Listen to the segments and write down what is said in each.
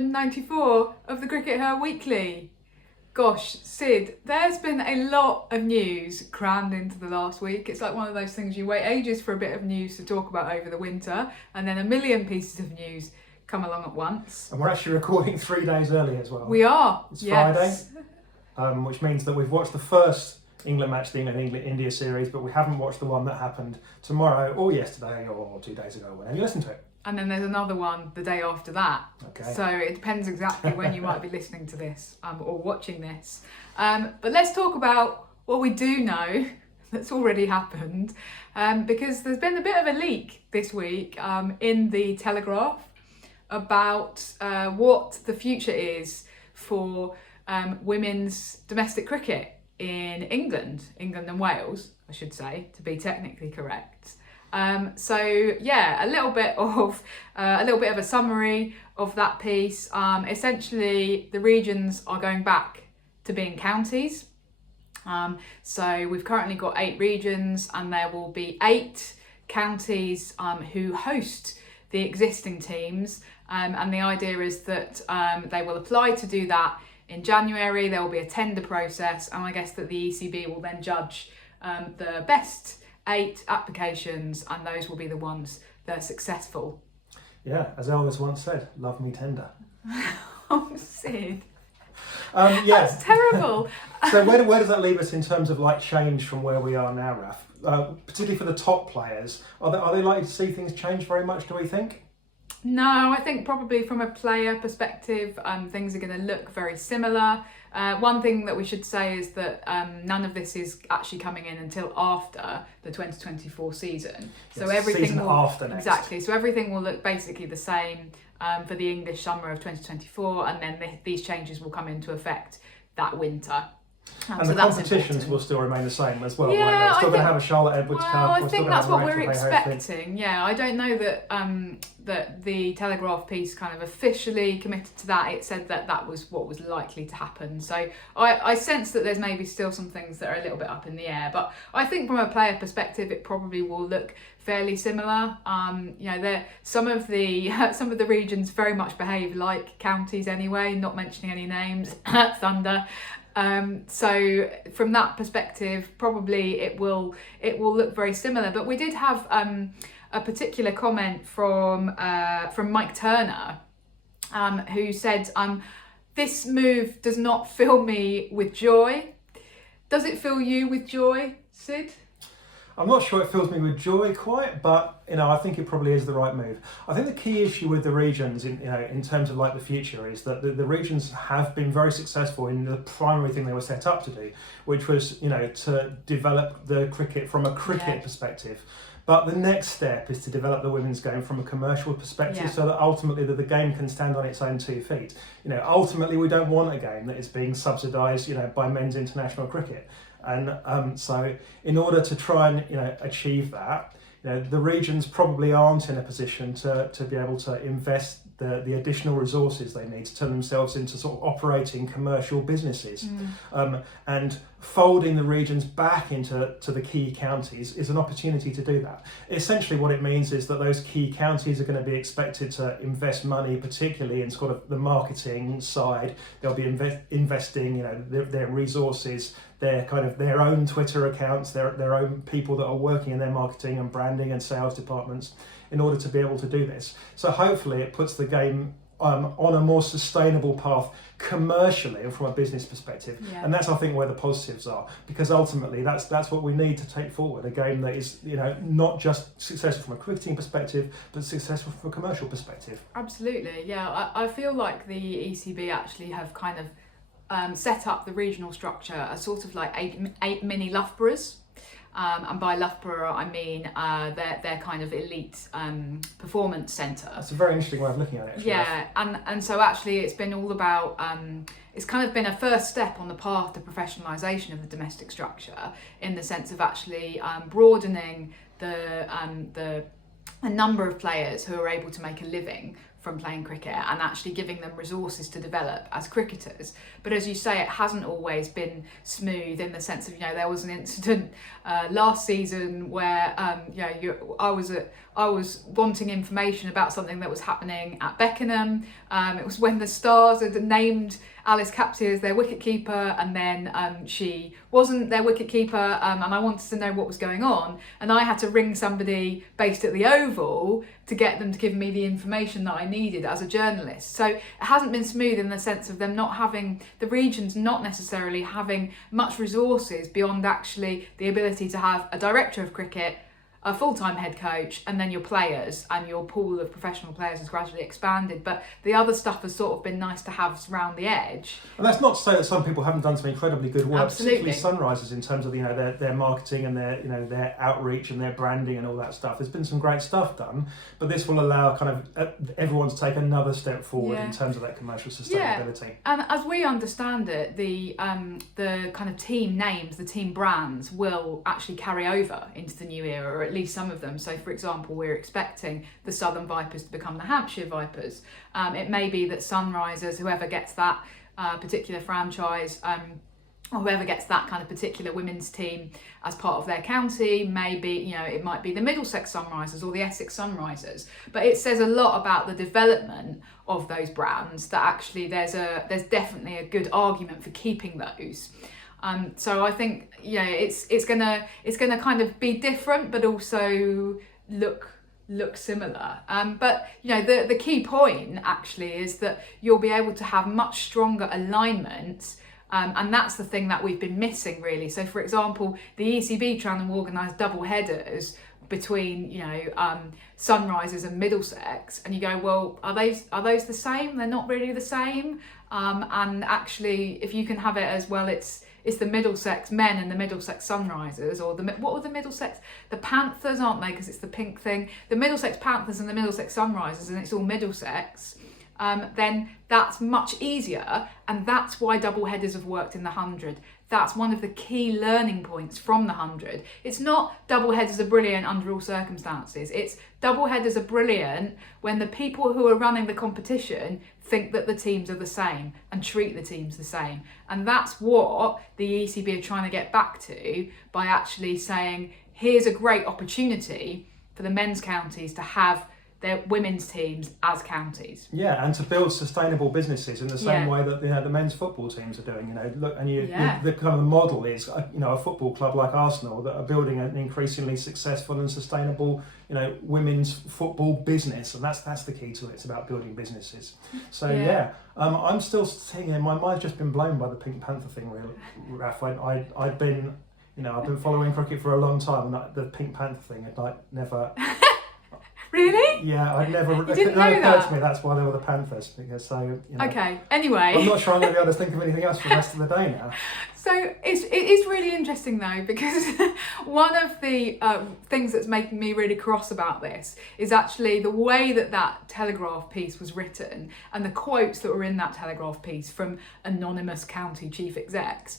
194 of the CRICKETher Weekly. Gosh, Syd, there's been a lot of news crammed into the last week. It's like one of those things you wait ages for a bit of news to talk about over the winter, and then a million pieces of news come along at once. And we're actually recording 3 days early as well. We are. It's yes. Friday, which means that we've watched the first England match, the England-India series, but we haven't watched the one that happened tomorrow or yesterday or 2 days ago, whenever you listen to it. And then there's another one the day after that. Okay. So it depends exactly when you might be listening to this or watching this. But let's talk about what we do know that's already happened, because there's been a bit of a leak this week in the Telegraph about what the future is for women's domestic cricket in England and Wales, I should say, to be technically correct. So yeah, a little bit of a summary of that piece. Essentially, the regions are going back to being counties. So we've currently got 8 regions, and there will be 8 counties who host the existing teams. And the idea is that they will apply to do that in January. There will be a tender process, and I guess that the ECB will then judge the best 8 applications, and those will be the ones that are successful. Yeah, as Elvis once said, "Love me tender." Oh, Syd. Yeah. That's terrible. So where does that leave us in terms of like change from where we are now, Raf? Particularly for the top players, are they likely to see things change very much, do we think? No, I think probably from a player perspective, things are going to look very similar. One thing that we should say is that none of this is actually coming in until after the 2024 season. So yes, everything season will, after next. Exactly. So everything will look basically the same for the English summer of 2024, and then these changes will come into effect that winter. And so the competitions will still remain the same as well. Yeah, we're still going to have a Charlotte Edwards Cup. Well, I think that's what we're expecting. expecting. Yeah, I don't know that that the Telegraph piece kind of officially committed to that. It said that that was what was likely to happen. So I sense that there's maybe still some things that are a little bit up in the air. But I think from a player perspective, it probably will look fairly similar. Some of the regions very much behave like counties anyway. Not mentioning any names, Thunder. So from that perspective, probably it will look very similar. But we did have a particular comment from Mike Turner, who said, "This move does not fill me with joy." Does it fill you with joy, Syd? I'm not sure it fills me with joy quite, but I think it probably is the right move. I think the key issue with the regions, in terms of like the future, is that the regions have been very successful in the primary thing they were set up to do, which was to develop the cricket from a cricket perspective. But the next step is to develop the women's game from a commercial perspective, so that ultimately the game can stand on its own 2 feet. Ultimately we don't want a game that is being subsidised, by men's international cricket. And so in order to try and achieve that, the regions probably aren't in a position to be able to invest the additional resources they need to turn themselves into sort of operating commercial businesses. And folding the regions back into the key counties is an opportunity to do that. Essentially what it means is that those key counties are going to be expected to invest money, particularly in sort of the marketing side. They'll be investing their resources, their own Twitter accounts, their own people that are working in their marketing and branding and sales departments in order to be able to do this. So hopefully it puts the game on a more sustainable path commercially and from a business perspective. And that's, I think, where the positives are, because ultimately that's what we need to take forward, a game that is not just successful from a cricketing perspective but successful from a commercial perspective. Absolutely, yeah. I feel like the ECB actually have kind of set up the regional structure as sort of like eight mini Loughboroughs. And by Loughborough I mean their kind of elite performance centre. That's a very interesting way of looking at it, actually. Yeah, and so actually it's been all about it's kind of been a first step on the path to professionalisation of the domestic structure, in the sense of actually broadening the number of players who are able to make a living from playing cricket and actually giving them resources to develop as cricketers. But as you say, it hasn't always been smooth, in the sense of, you know, there was an incident last season where I was wanting information about something that was happening at Beckenham. It was when the Stars had named Alice Capsey as their wicketkeeper, and then she wasn't their wicketkeeper, and I wanted to know what was going on, and I had to ring somebody based at the Oval to get them to give me the information that I needed as a journalist. So it hasn't been smooth, in the sense of them not having, the regions not necessarily having much resources beyond actually the ability to have a director of cricket, a full-time head coach, and then your players, and your pool of professional players has gradually expanded. But the other stuff has sort of been nice to have around the edge. And that's not to say that some people haven't done some incredibly good work, Absolutely. particularly Sunrisers, in terms of, you know, their marketing and their, you know, their outreach and their branding and all that stuff. There's been some great stuff done, but this will allow kind of everyone to take another step forward in terms of that commercial sustainability. Yeah. And as we understand it, the kind of team names, the team brands will actually carry over into the new era, or at least some of them. So for example, we're expecting the Southern Vipers to become the Hampshire Vipers. It may be that Sunrisers, whoever gets that particular franchise, or whoever gets that kind of particular women's team as part of their county, maybe, you know, it might be the Middlesex Sunrisers or the Essex Sunrisers. But it says a lot about the development of those brands, that actually there's definitely a good argument for keeping those. So I think, yeah, it's gonna kind of be different, but also look similar. But you know, the key point actually is that you'll be able to have much stronger alignment. And that's the thing that we've been missing, really. So for example, the ECB trying to organise double headers between, you know, Sunrisers and Middlesex, and you go, well, are those the same? They're not really the same. And actually, if you can have it as, well, it's the Middlesex men and the Middlesex Sunrisers, or what were the Middlesex? The Panthers, aren't they? Because it's the pink thing. The Middlesex Panthers and the Middlesex Sunrisers, and it's all Middlesex. Then that's much easier, and that's why double headers have worked in the 100. That's one of the key learning points from the 100. It's not double headers are brilliant under all circumstances. It's double headers are brilliant when the people who are running the competition think that the teams are the same and treat the teams the same. And that's what the ECB are trying to get back to by actually saying, here's a great opportunity for the men's counties to have their women's teams as counties. Yeah, and to build sustainable businesses in the same way that, you know, the men's football teams are doing. You know, look, and the kind of model is, you know, a football club like Arsenal that are building an increasingly successful and sustainable, you know, women's football business, and that's the key to it. It's about building businesses. So I'm still sitting here. My mind's just been blown by the Pink Panther thing, really, Raf. I'd been, you know, I've been following cricket for a long time, and the Pink Panther thing had like never. Really? Yeah, I'd never. You didn't know occurred that? to me that's why they were the Panthers, because you know, Okay. Anyway, I'm not sure I'm going to be able to think of anything else for the rest of the day now. So it is really interesting though, because one of the things that's making me really cross about this is actually the way that Telegraph piece was written, and the quotes that were in that Telegraph piece from anonymous county chief execs.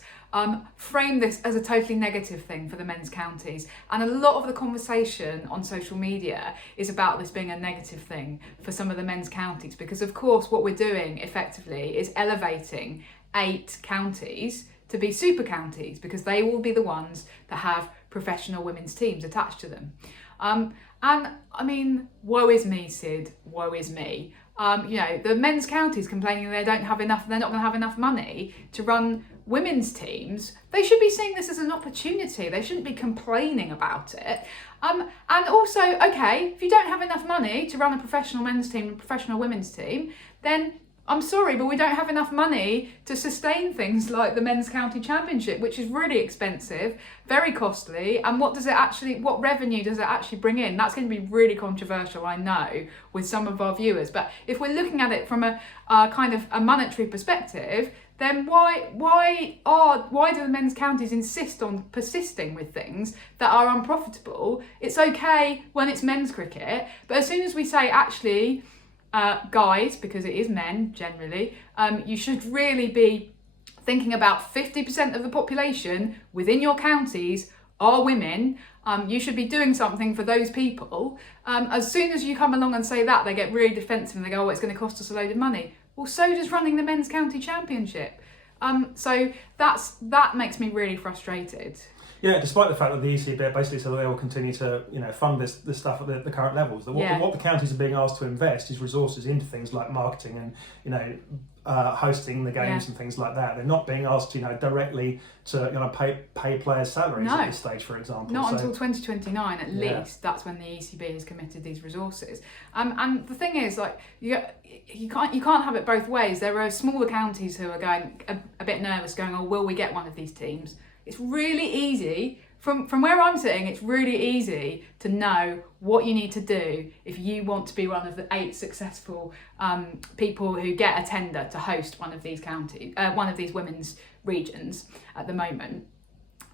Frame this as a totally negative thing for the men's counties, and a lot of the conversation on social media is about this being a negative thing for some of the men's counties, because of course what we're doing effectively is elevating 8 counties to be super counties, because they will be the ones that have professional women's teams attached to them. And I mean, woe is me, Syd, woe is me. You know, the men's counties complaining they don't have enough, they're not going to have enough money to run women's teams. They should be seeing this as an opportunity. They shouldn't be complaining about it. And also, okay, if you don't have enough money to run a professional men's team and a professional women's team, then I'm sorry, but we don't have enough money to sustain things like the Men's County Championship, which is really expensive, very costly. And what revenue does it actually bring in? That's going to be really controversial, I know, with some of our viewers. But if we're looking at it from a kind of a monetary perspective, then why do the men's counties insist on persisting with things that are unprofitable? It's okay when it's men's cricket, but as soon as we say, actually, guys, because it is men generally, you should really be thinking about 50% of the population within your counties are women. You should be doing something for those people. As soon as you come along and say that, they get really defensive and they go, oh, it's going to cost us a load of money. Well, so does running the men's county championship. So that makes me really frustrated. Yeah, despite the fact that the ECB basically said that they will continue to, fund this stuff at the current levels. What the counties are being asked to invest is resources into things like marketing and, hosting the games and things like that. They're not being asked, directly to, pay players' salaries at this stage, for example. Not until 2029 at least. That's when the ECB has committed these resources. And the thing is, like, you can't have it both ways. There are smaller counties who are going a bit nervous, going, oh, will we get one of these teams? It's really easy, from where I'm sitting, it's really easy to know what you need to do if you want to be one of the 8 successful people who get a tender to host one of these one of these women's regions at the moment.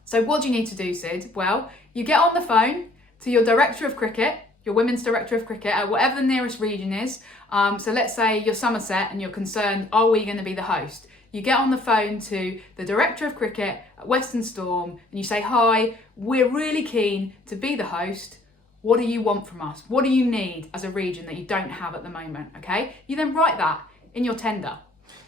So what do you need to do, Syd? Well, you get on the phone to your director of cricket, your women's director of cricket, at whatever the nearest region is. So let's say you're Somerset and you're concerned, are we going to be the host? You get on the phone to the director of cricket at Western Storm and you say, hi, we're really keen to be the host. What do you want from us? What do you need as a region that you don't have at the moment? Okay. You then write that in your tender.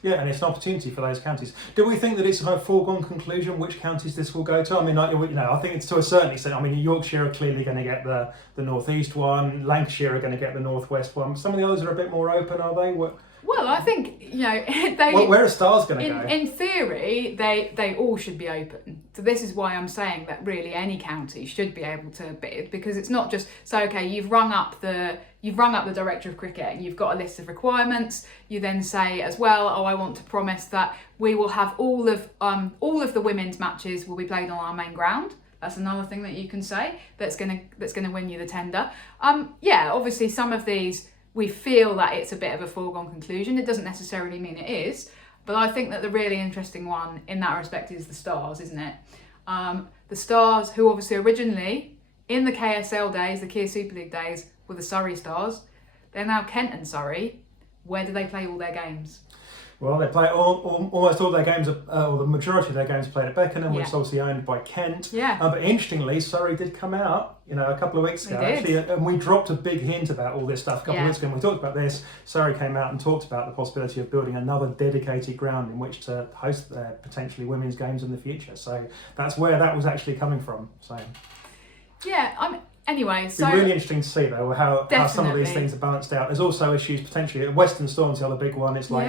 Yeah, and it's an opportunity for those counties. Do we think that it's a foregone conclusion which counties this will go to? I mean, I think it's to a certain extent. I mean, Yorkshire are clearly going to get the North East one. Lancashire are going to get the North West one. Some of the others are a bit more open, are they? Well, I think, where are Stars going to go? In theory, they all should be open. So this is why I'm saying that really any county should be able to bid, because it's not just, so okay, you've rung up the director of cricket and you've got a list of requirements. You then say as well, oh, I want to promise that we will have all of the women's matches will be played on our main ground. That's another thing that you can say that's gonna win you the tender. Obviously some of these, we feel that it's a bit of a foregone conclusion. It doesn't necessarily mean it is, but I think that the really interesting one in that respect is the Stars, isn't it? The Stars, who obviously originally, in the KSL days, the Kia Super League days, were the Surrey Stars. They're now Kent and Surrey. Where do they play all their games? Well, they play almost all their games, or the majority of their games played at Beckenham, which is obviously owned by Kent. Yeah. But interestingly, Surrey did come out, a couple of weeks ago, actually, and we dropped a big hint about all this stuff a couple of weeks ago. And we talked about this. Surrey came out and talked about the possibility of building another dedicated ground in which to host their potentially women's games in the future. So that's where that was actually coming from. So. Yeah, Anyway, so it'd be really interesting to see though how some of these things are balanced out. There's also issues potentially. Western Storm's the other big one. It's like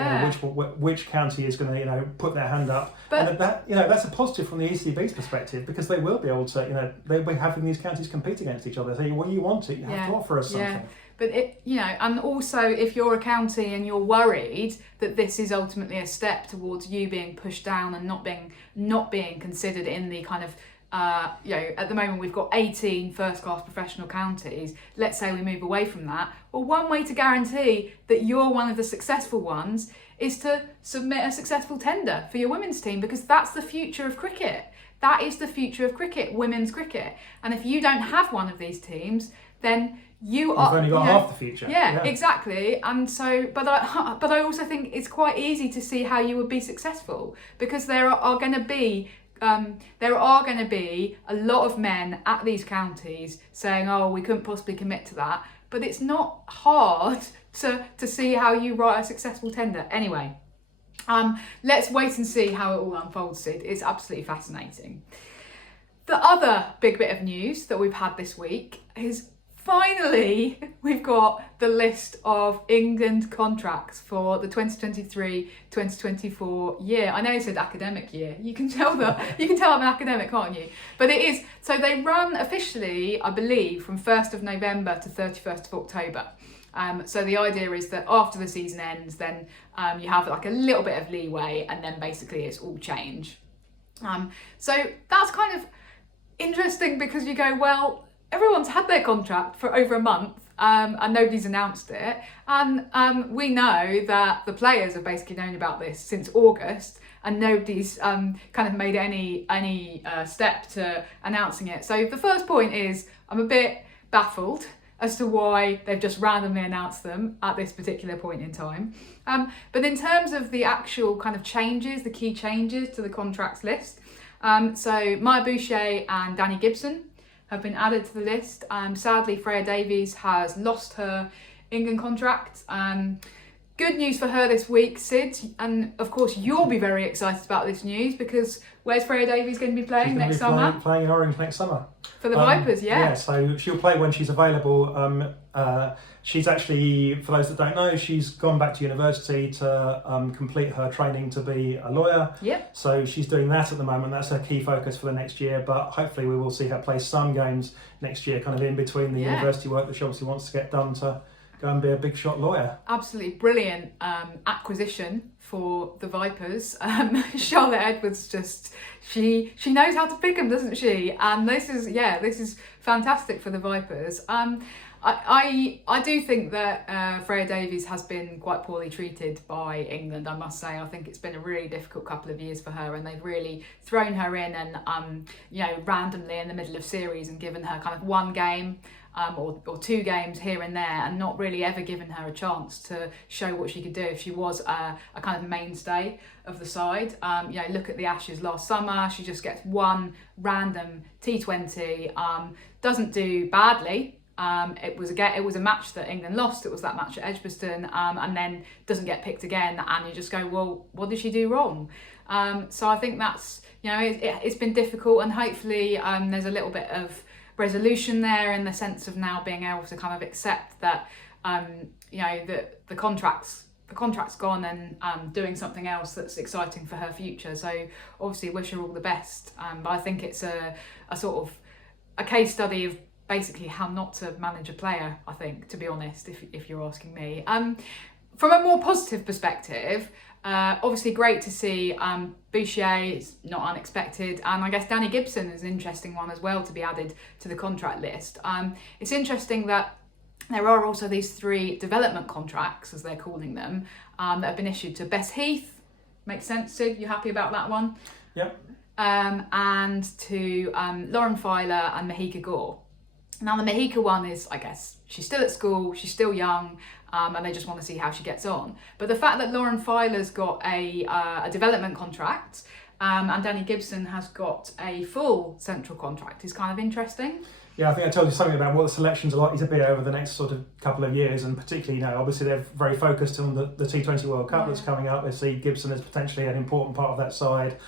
which county is going to put their hand up, and that's a positive from the ECB's perspective, because they will be able to they'll be having these counties compete against each other. So when you want it, you have to offer us something. Yeah. But and also if you're a county and you're worried that this is ultimately a step towards you being pushed down and not being considered in the kind of at the moment we've got 18 first-class professional counties. Let's say we move away from that. Well, one way to guarantee that you're one of the successful ones is to submit a successful tender for your women's team, because that's the future of cricket. That is the future of cricket, women's cricket. And if you don't have one of these teams, then you've only got half the future. Yeah, exactly. And so, but I also think it's quite easy to see how you would be successful, because there are going to be a lot of men at these counties saying, oh, we couldn't possibly commit to that. But it's not hard to see how you write a successful tender. Anyway, let's wait and see how it all unfolds, Syd. It's absolutely fascinating. The other big bit of news that we've had this week is finally we've got the list of England contracts for the 2023-2024 year. I know it said academic year. You can tell I'm an academic, can't you? But it is. So they run officially, I believe, from 1st of November to 31st of October. So the idea is that after the season ends, then you have like a little bit of leeway, and then basically it's all change. So that's kind of interesting, because you go, well, everyone's had their contract for over a month, and nobody's announced it. And we know that the players have basically known about this since August, and nobody's kind of made any step to announcing it. So the first point is, I'm a bit baffled as to why they've just randomly announced them at this particular point in time. But in terms of the actual kind of changes, the key changes to the contracts list, So Maya Bouchier and Danny Gibson have been added to the list. Sadly, Freya Davies has lost her England contract. Good news for her this week, Syd, and of course you'll be very excited about this news because where's Freya Davies going to be playing next summer? Playing in Orange next summer. For the Vipers, yeah. Yeah, so she'll play when she's available. She's actually, for those that don't know, she's gone back to university to complete her training to be a lawyer. Yep. So she's doing that at the moment. That's her key focus for the next year. But hopefully we will see her play some games next year, kind of in between the university work that she obviously wants to get done to go and be a big shot lawyer. Absolutely brilliant acquisition for the Vipers. Charlotte Edwards she knows how to pick them, doesn't she? And this is fantastic for the Vipers. I do think that Freya Davies has been quite poorly treated by England, I must say. I think it's been a really difficult couple of years for her, and they've really thrown her in and randomly in the middle of series and given her kind of one game or two games here and there, and not really ever given her a chance to show what she could do if she was a kind of mainstay of the side. Look at the Ashes last summer. She just gets one random T20, doesn't do badly. It was a match that England lost. It was that match at Edgbaston, and then doesn't get picked again, and you just go, well, what did she do wrong? So I think that's it's been difficult, and hopefully there's a little bit of resolution there in the sense of now being able to kind of accept that that the contract's gone and doing something else that's exciting for her future. So obviously wish her all the best, but I think it's a sort of a case study of basically how not to manage a player, I think, to be honest, if you're asking me. From a more positive perspective, obviously great to see Bouchier, it's not unexpected, and I guess Danny Gibson is an interesting one as well to be added to the contract list. It's interesting that there are also these 3 development contracts, as they're calling them, that have been issued to Bess Heath. Makes sense, Syd? You happy about that one? Yep. And to Lauren Filer and Mahika Gore. Now the Mahika one is, I guess, she's still at school, she's still young, and they just want to see how she gets on. But the fact that Lauren Filer's got a development contract and Danny Gibson has got a full central contract is kind of interesting. Yeah, I think I told you something about what the selections are likely to be over the next sort of couple of years, and particularly, obviously they're very focused on the T20 World Cup that's coming up. They see Gibson as potentially an important part of that side.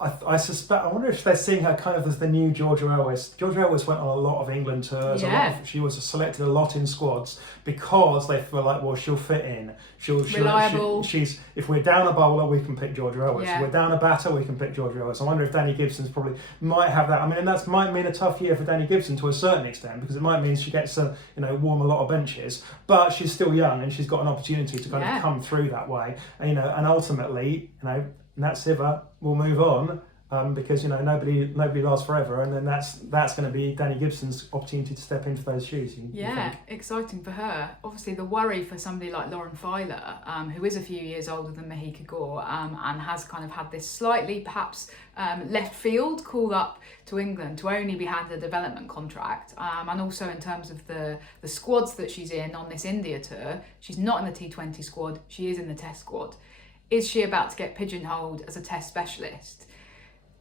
I suspect, I wonder if they're seeing her kind of as the new Georgia Ellis. Georgia Ellis went on a lot of England tours. She was selected a lot in squads because they feel like, well, she'll fit in. Reliable. She's if we're down a bowler, we can pick Georgia Ellis. If we're down a batter, we can pick Georgia Ellis. I wonder if Danny Gibson's probably might have that. I mean, and that might mean a tough year for Danny Gibson to a certain extent, because it might mean she gets to warm a lot of benches, but she's still young and she's got an opportunity to kind of come through that way. And and ultimately, Nat Siver will move on because nobody lasts forever, and then that's going to be Danny Gibson's opportunity to step into those shoes. Exciting for her. Obviously, the worry for somebody like Lauren Filer, who is a few years older than Mahika Gore, and has kind of had this slightly perhaps left field call up to England to only be handed a development contract, and also in terms of the squads that she's in on this India tour, she's not in the T20 squad, she is in the Test squad. Is she about to get pigeonholed as a Test specialist?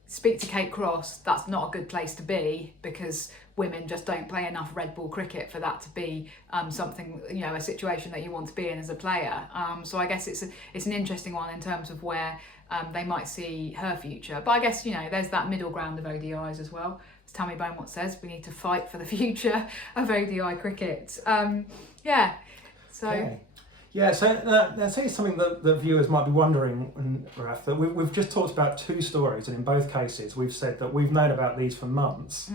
Speak to Kate Cross, that's not a good place to be, because women just don't play enough red ball cricket for that to be something, a situation that you want to be in as a player. So I guess it's an interesting one in terms of where they might see her future. But I guess, there's that middle ground of ODIs as well. As Tammy Beaumont says, we need to fight for the future of ODI cricket. Yeah, so I'll tell you something that viewers might be wondering, Raf, that we've just talked about 2 stories, and in both cases we've said that we've known about these for months.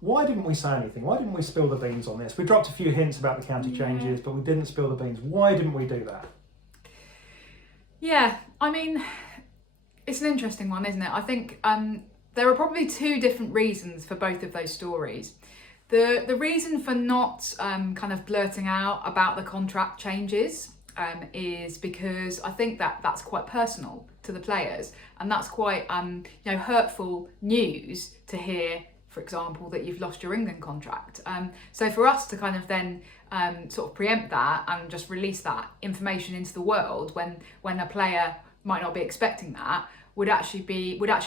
Why didn't we say anything? Why didn't we spill the beans on this? We dropped a few hints about the county changes, but we didn't spill the beans. Why didn't we do that? Yeah, I mean, it's an interesting one, isn't it? I think there are probably 2 different reasons for both of those stories. The reason for not kind of blurting out about the contract changes is because I think that's quite personal to the players, and that's quite hurtful news to hear, for example, that you've lost your England contract. So for us to kind of then sort of preempt that and just release that information into the world when a player might not be expecting that, would actually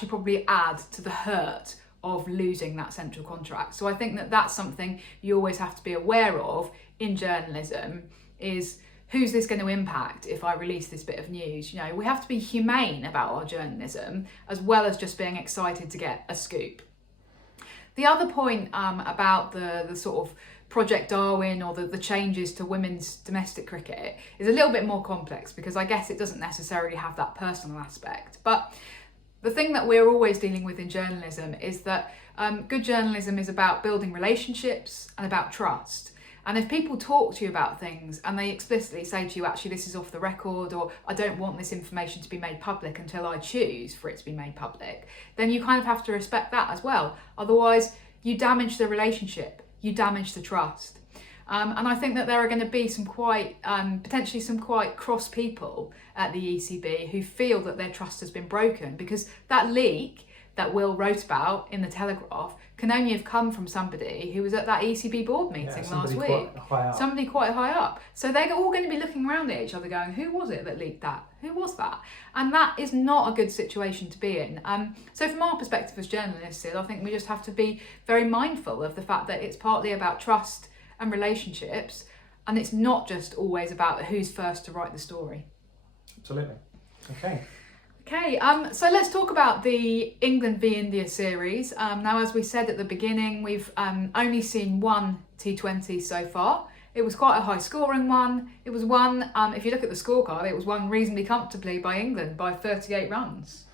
probably add to the hurt of losing that central contract. So I think that that's something you always have to be aware of in journalism, is who's this going to impact if I release this bit of news? You know, we have to be humane about our journalism as well as just being excited to get a scoop. The other point about the sort of Project Darwin or the changes to women's domestic cricket is a little bit more complex, because I guess it doesn't necessarily have that personal aspect. But the thing that we're always dealing with in journalism is that good journalism is about building relationships and about trust. And if people talk to you about things and they explicitly say to you, actually, this is off the record, or I don't want this information to be made public until I choose for it to be made public, then you kind of have to respect that as well. Otherwise, you damage the relationship, you damage the trust. And I think that there are going to be some quite, potentially some quite cross people at the ECB who feel that their trust has been broken, because that leak that Will wrote about in the Telegraph can only have come from somebody who was at that ECB board meeting last week. Somebody quite high up. So they're all going to be looking around at each other going, who was it that leaked that? Who was that? And that is not a good situation to be in. So from our perspective as journalists, Sid, I think we just have to be very mindful of the fact that it's partly about trust and relationships, and it's not just always about who's first to write the story. Absolutely. Okay, so let's talk about the England v India series. Now, as we said at the beginning, we've only seen one T20 so far. It was quite a high scoring one. It was won, if you look at the scorecard, it was won reasonably comfortably by England by 38 runs.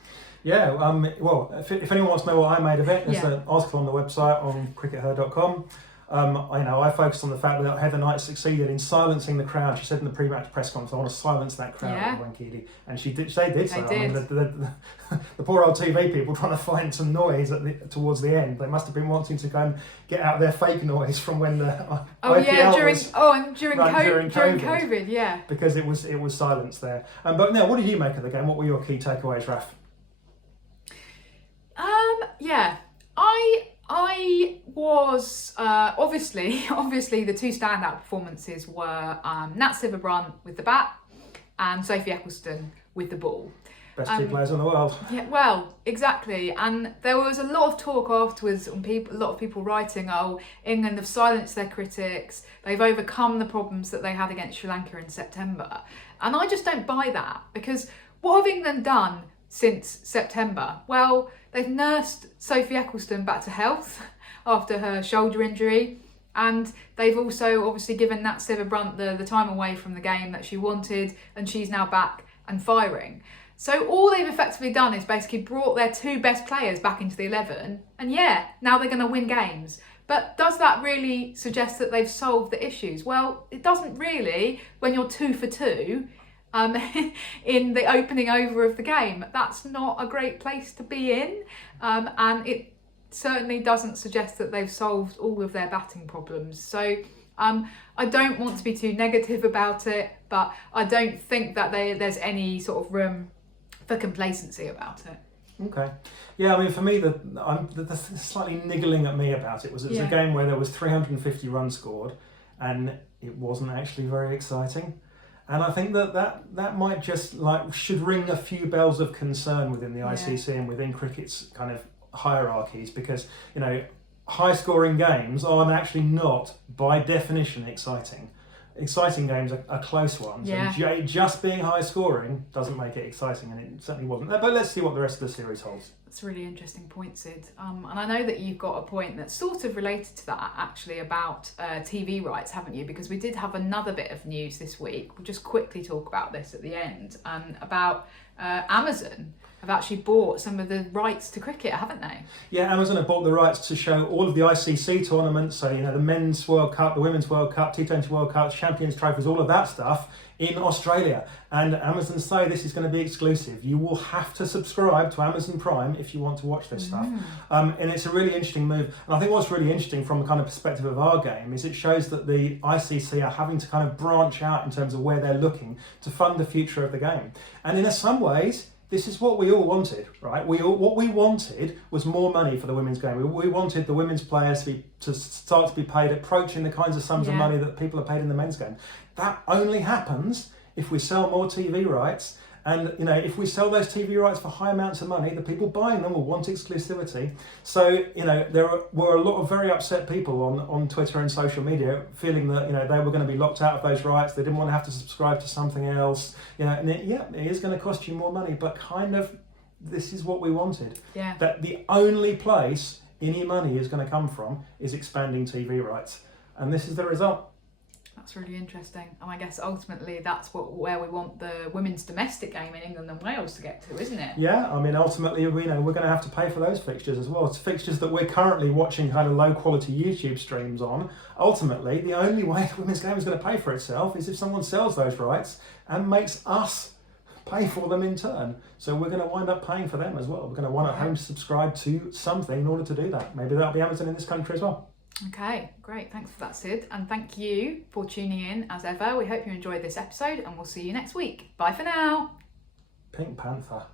Yeah, well, if anyone wants to know what I made of it, there's an article on the website on CRICKETher.com. I focused on the fact that Heather Knight succeeded in silencing the crowd. She said in the pre-match press conference, I want to silence that crowd at Wankhede. And they did so. I mean, the poor old TV people trying to find some noise towards the end. They must have been wanting to go and get out their fake noise from when the during COVID, yeah. Because it was silenced there. But now, what did you make of the game? What were your key takeaways, Raf? I was obviously the two standout performances were Nat Sciver-Brunt with the bat and Sophie Ecclestone with the ball. Best two players in the world. Yeah, well, exactly. And there was a lot of talk afterwards, a lot of people writing, oh, England have silenced their critics, they've overcome the problems that they had against Sri Lanka in September. And I just don't buy that, because what have England done since September? Well, they've nursed Sophie Ecclestone back to health after her shoulder injury, and they've also obviously given Nat Sciver-Brunt the time away from the game that she wanted, and she's now back and firing. So all they've effectively done is basically brought their two best players back into the 11, and now they're going to win games. But does that really suggest that they've solved the issues? Well, it doesn't really when you're 2 for 2 in the opening over of the game. That's not a great place to be in, and it certainly doesn't suggest that they've solved all of their batting problems. So I don't want to be too negative about it, but I don't think that there's any sort of room for complacency about it. Okay. Yeah, I mean, for me, the slightly niggling at me about it was a game where there was 350 runs scored and it wasn't actually very exciting. And I think that might just should ring a few bells of concern within the ICC and within cricket's kind of hierarchies, because, high scoring games are actually not, by definition, exciting. Exciting games are close ones, and just being high scoring doesn't make it exciting, and it certainly wasn't. But let's see what the rest of the series holds. That's a really interesting point, Sid. And I know that you've got a point that's sort of related to that, actually, about TV rights, haven't you? Because we did have another bit of news this week. We'll just quickly talk about this at the end, about Amazon have actually bought some of the rights to cricket, haven't they? Yeah, Amazon have bought the rights to show all of the ICC tournaments, so the Men's World Cup, the Women's World Cup, T20 World Cup, Champions Trophies, all of that stuff in Australia. And Amazon say this is going to be exclusive. You will have to subscribe to Amazon Prime if you want to watch this stuff. And it's a really interesting move. And I think what's really interesting from the kind of perspective of our game is it shows that the ICC are having to kind of branch out in terms of where they're looking to fund the future of the game. And in some ways, this is what we all wanted, right? What we wanted was more money for the women's game. We wanted the women's players to start to be paid approaching the kinds of sums of money that people are paid in the men's game. That only happens if we sell more TV rights And if we sell those TV rights for high amounts of money, the people buying them will want exclusivity. So there were a lot of very upset people on Twitter and social media feeling that they were going to be locked out of those rights. They didn't want to have to subscribe to something else. And it is going to cost you more money, but kind of this is what we wanted. Yeah. That the only place any money is going to come from is expanding TV rights, and this is the result. That's really interesting, and I guess ultimately that's where we want the women's domestic game in England and Wales to get to, isn't it? Yeah, I mean, ultimately, we're going to have to pay for those fixtures as well. It's fixtures that we're currently watching kind of low quality YouTube streams on. Ultimately, the only way the women's game is going to pay for itself is if someone sells those rights and makes us pay for them in turn. So we're going to wind up paying for them as well. We're going to want at home to subscribe to something in order to do that. Maybe that'll be Amazon in this country as well. Okay, great. Thanks for that, Syd. And thank you for tuning in as ever. We hope you enjoyed this episode and we'll see you next week. Bye for now. Pink Panther.